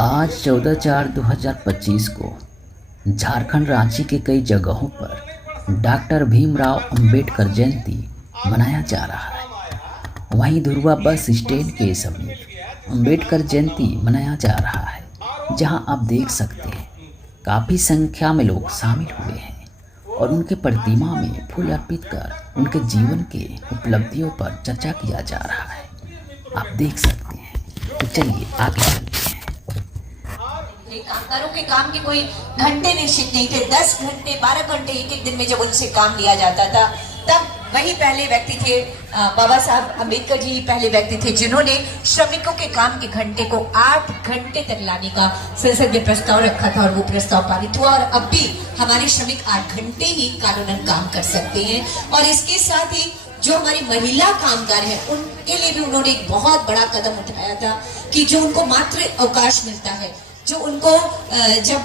आज 14/4/2025 को झारखंड रांची के कई जगहों पर डॉक्टर भीमराव अंबेडकर जयंती मनाया जा रहा है। वहीं धुर्वा बस स्टैंड के समीप अंबेडकर जयंती मनाया जा रहा है, जहां आप देख सकते हैं काफ़ी संख्या में लोग शामिल हुए हैं और उनके प्रतिमा में फूल अर्पित कर उनके जीवन के उपलब्धियों पर चर्चा किया जा रहा है। आप देख सकते हैं, तो चलिए आगे चलते हैं। कामगारों के काम के कोई घंटे निश्चित नहीं थे। 10 घंटे 12 घंटे एक दिन में जब उनसे काम लिया जाता था, तब वही पहले व्यक्ति थे। बाबा साहब अम्बेडकर जी पहले व्यक्ति थे जिन्होंने श्रमिकों के काम के घंटे को 8 घंटे तक लाने का संसद में प्रस्ताव रखा था और वो प्रस्ताव पारित हुआ। और अब भी हमारे श्रमिक 8 घंटे ही कानूनन काम कर सकते हैं। और इसके साथ ही जो हमारी महिला कामगार हैं, उनके लिए भी उन्होंने एक बहुत बड़ा कदम उठाया था कि जो उनको मातृ अवकाश मिलता है, जो उनको जब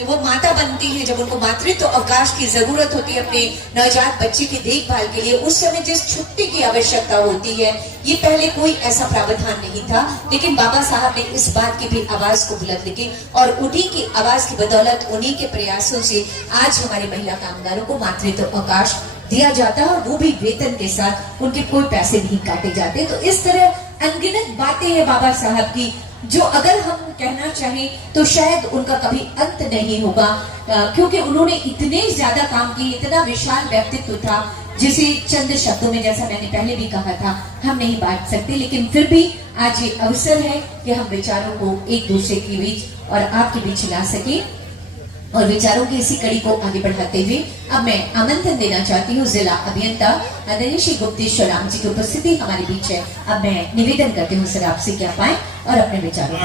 वो माता बनती है, जब उनको मातृत्व अवकाश की जरूरत होती है अपने नवजात बच्चे की देखभाल के लिए, उस समय जिस छुट्टी की आवश्यकता होती है, ये पहले कोई ऐसा प्रावधान नहीं था। लेकिन बाबा साहब ने इस बात की भी आवाज को बुलंद की और उन्हीं की आवाज की बदौलत, उन्हीं के प्रयासों से आज हमारे महिला कामगारों को मातृत्व अवकाश दिया जाता है और वो भी वेतन के साथ, उनके कोई पैसे नहीं काटे जाते। तो इस तरह अनगिनत बातें हैं बाबा साहब की, जो अगर हम कहना चाहें तो शायद उनका कभी अंत नहीं होगा, क्योंकि उन्होंने इतने ज्यादा काम किए, इतना विशाल व्यक्तित्व था जिसे चंद शब्दों में, जैसा मैंने पहले भी कहा था, हम नहीं बांट सकते। लेकिन फिर भी आज ये अवसर है कि हम विचारों को एक दूसरे के बीच और आपके बीच ला सके और विचारों की इसी कड़ी को आगे बढ़ाते हुए अब मैं आमंत्रण देना चाहती हूँ जिला अभियंता आदरणीय श्री गुप्तेश्वर राम जी की उपस्थिति हमारे बीच है। अब मैं निवेदन करती हूँ सर आपसे क्या पाए और अपने विचारों।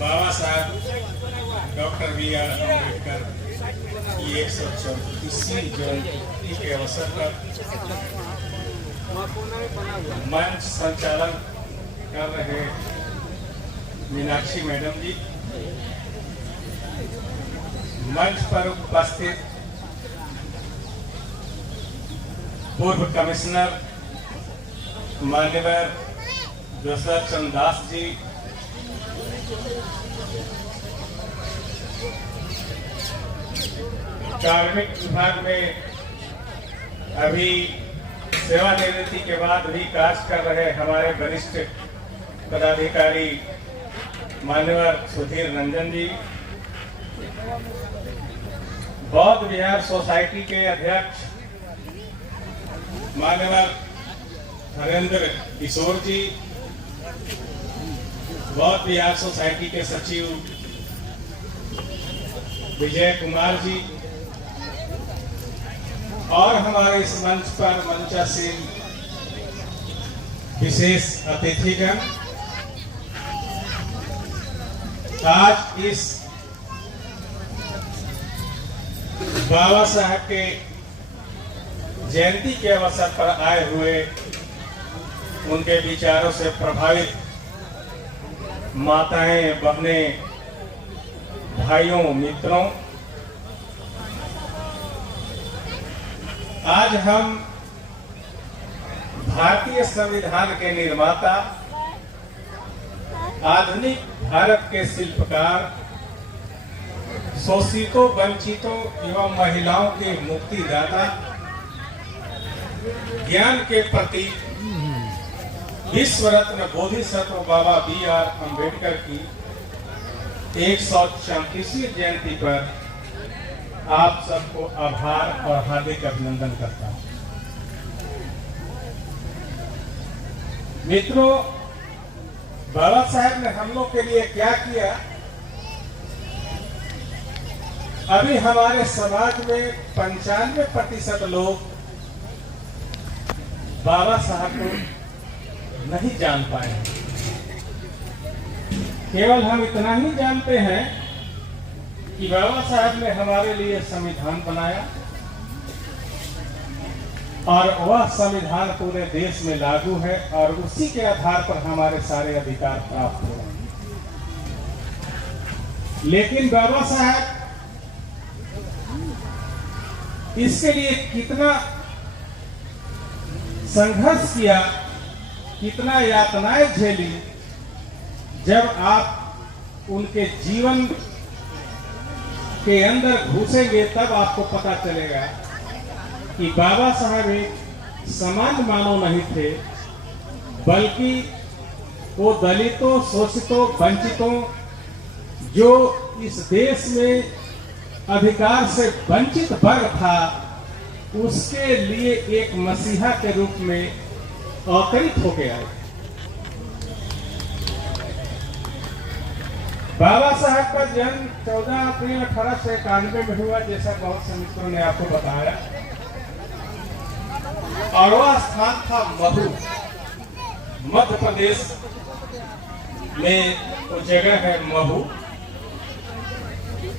बाबा साहब डॉक्टर बी.आर. अम्बेडकर की 134वीं जयंती के अवसर पर मंच संचालन कर रहे मीनाक्षी मैडम जी, मंच पर उपस्थित पूर्व कमिश्नर मान्यवर दशरथ चंद्र दास जी, कार्मिक विभाग में अभी सेवानिवृत्ति के बाद भी कार्य कर रहे हमारे वरिष्ठ पदाधिकारी मान्यवर सुधीर रंजन जी, बौद्ध विहार सोसाइटी के अध्यक्ष मान्यवर हरेंद्र किशोर जी, बौद्ध विहार सोसाइटी के सचिव विजय कुमार जी और हमारे इस मंच पर मंचासीन विशेष अतिथिगण, आज इस बाबा साहब के जयंती के अवसर पर आए हुए, उनके विचारों से प्रभावित माताएं, बहनें, भाइयों, मित्रों, आज हम भारतीय संविधान के निर्माता, आधुनिक भारत के शिल्पकार, शोषितों, वंचितों एवं महिलाओं के मुक्तिदाता, ज्ञान के प्रतीक विश्व रत्न बोधिसत्व बाबा बी.आर. अम्बेडकर की 134वीं जयंती पर आप सबको आभार और हार्दिक अभिनंदन करता हूं। मित्रों, बाबा साहब ने हम लोग के लिए क्या किया? अभी हमारे समाज में 95% लोग बाबा साहब को नहीं जान पाए। केवल हम इतना ही जानते हैं कि बाबा साहब ने हमारे लिए संविधान बनाया और वह संविधान पूरे देश में लागू है और उसी के आधार पर हमारे सारे अधिकार प्राप्त हुए। लेकिन बाबा साहब इसके लिए कितना संघर्ष किया, कितना यातनाएं झेली, जब आप उनके जीवन के अंदर घुसेंगे तब आपको पता चलेगा कि बाबा साहब एक सामान्य मानव नहीं थे, बल्कि वो दलितों, शोषितों, वंचितों, जो इस देश में अधिकार से वंचित वर्ग था, उसके लिए एक मसीहा के रूप में अवतरित हो गया। बाबा साहब का जन्म 14 अप्रैल 1891 में हुआ, जैसा बहुत से मित्रों ने आपको बताया, और वह स्थान था महू, मध्य प्रदेश में वो जगह है महू।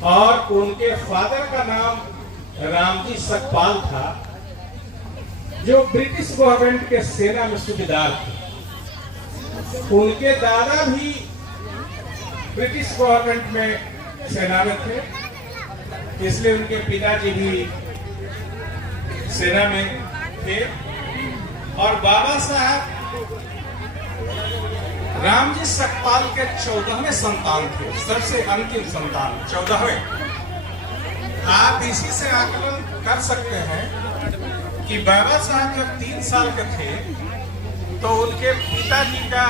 और उनके फादर का नाम रामजी सकपाल था, जो ब्रिटिश गवर्नमेंट के सेना में सूबेदार थे। उनके दादा भी ब्रिटिश गवर्नमेंट में सेना में थे, इसलिए उनके पिताजी भी सेना में थे। और बाबा साहब रामजी सकपाल के 14वें संतान थे, सबसे अंतिम संतान 14वें। आप इसी से आकलन कर सकते हैं कि बाबा साहब जब 3 साल के थे तो उनके पिताजी का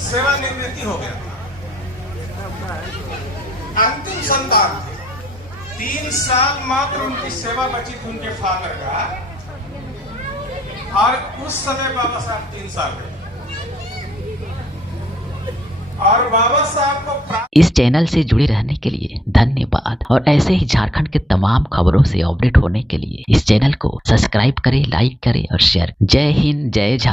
सेवानिवृत्ति हो गया था। अंतिम संतान थे, 3 साल मात्र उनकी सेवा बची थी उनके फादर का, और उस समय बाबा साहब 3 साल के। और बाबा साहब को इस चैनल से जुड़े रहने के लिए धन्यवाद, और ऐसे ही झारखंड के तमाम खबरों से अपडेट होने के लिए इस चैनल को सब्सक्राइब करें, लाइक करें और शेयर। जय हिंद, जय झारखंड।